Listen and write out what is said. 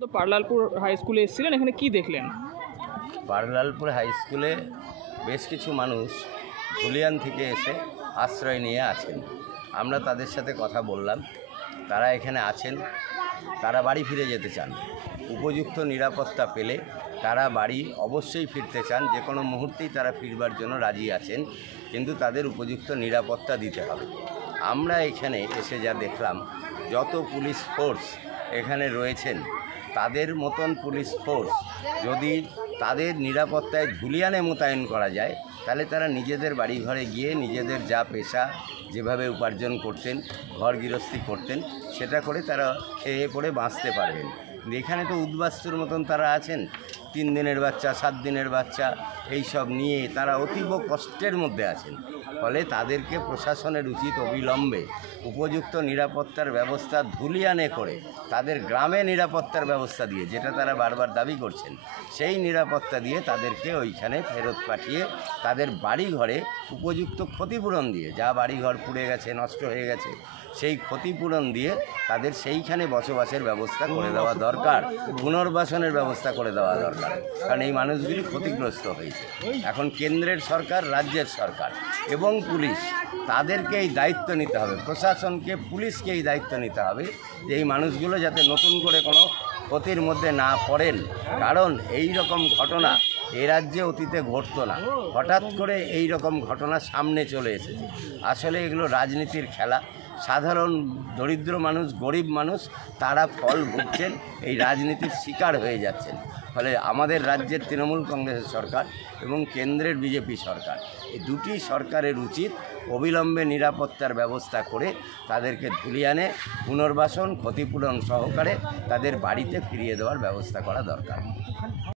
তো পারলালপুর হাই স্কুলে এসেছিলেন, এখানে কি দেখলেন? পারলালপুর হাই স্কুলে বেশ কিছু মানুষ ধুলিয়ান থেকে এসে আশ্রয় নিয়ে আছেন। আমরা তাদের সাথে কথা বললাম, তারা এখানে আছেন, তারা বাড়ি ফিরে যেতে চান। উপযুক্ত নিরাপত্তা পেলে তারা বাড়ি অবশ্যই ফিরতে চান, যে কোনো মুহূর্তেই তারা ফিরবার জন্য রাজি আছেন, কিন্তু তাদের উপযুক্ত নিরাপত্তা দিতে হবে। আমরা এখানে এসে যা দেখলাম, যত পুলিশ ফোর্স এখানে রয়েছেন তাদের মতন পুলিশ ফোর্স যদি তাদের নিরাপত্তায় ধুলিয়ানে মোতায়েন করা যায়, তাহলে তারা নিজেদের বাড়ি ঘরে গিয়ে নিজেদের যা পেশা যেভাবে উপার্জন করতেন, ঘর গৃহস্থী করতেন, সেটা করে তারা খেয়ে পড়ে বাঁচতে পারবেন। এখানে তো উদ্বাস্তুর মতন তারা আছেন, 3 দিনের বাচ্চা, 7 দিনের বাচ্চা, এই সব নিয়ে তারা অতীব কষ্টের মধ্যে আছেন। ফলে তাদেরকে প্রশাসনের উচিত অবিলম্বে উপযুক্ত নিরাপত্তার ব্যবস্থা ধুলিয়ানে করে তাদের গ্রামে নিরাপত্তার ব্যবস্থা দিয়ে, যেটা তারা বারবার দাবি করছেন, সেই নিরাপত্তা দিয়ে তাদেরকে ওইখানে ফেরত পাঠিয়ে তাদের বাড়িঘরে উপযুক্ত ক্ষতিপূরণ দিয়ে, যা বাড়িঘর পুড়ে গেছে, নষ্ট হয়ে গেছে, সেই ক্ষতিপূরণ দিয়ে তাদের সেইখানে বসবাসের ব্যবস্থা করে দেওয়া দরকার, পুনর্বাসনের ব্যবস্থা করে দেওয়া দরকার। কারণ এই মানুষগুলি ক্ষতিগ্রস্ত হয়েছে। এখন কেন্দ্রের সরকার, রাজ্যের সরকার এবং পুলিশ তাদেরকে এই দায়িত্ব নিতে হবে, প্রশাসনকে, পুলিশকে এই দায়িত্ব নিতে হবে যে এই মানুষগুলো যাতে নতুন করে কোনো ক্ষতির মধ্যে না পড়েন। কারণ এই রকম ঘটনা এ রাজ্যে অতীতে ঘটতো না, হঠাৎ করে এই রকম ঘটনা সামনে চলে এসেছে। আসলে এগুলো রাজনীতির খেলা। সাধারণ দরিদ্র মানুষ, গরিব মানুষ, তারা ফল ভুগছেন, এই রাজনীতির শিকার হয়ে যাচ্ছেন। ফলে আমাদের রাজ্যের তৃণমূল কংগ্রেসের সরকার এবং কেন্দ্রের বিজেপি সরকার, এই দুটি সরকারের উচিত অবিলম্বে নিরাপত্তার ব্যবস্থা করে তাদেরকে ধুলিয়ানে পুনর্বাসন, ক্ষতিপূরণ সহকারে তাদের বাড়িতে ফিরিয়ে দেওয়ার ব্যবস্থা করা দরকার।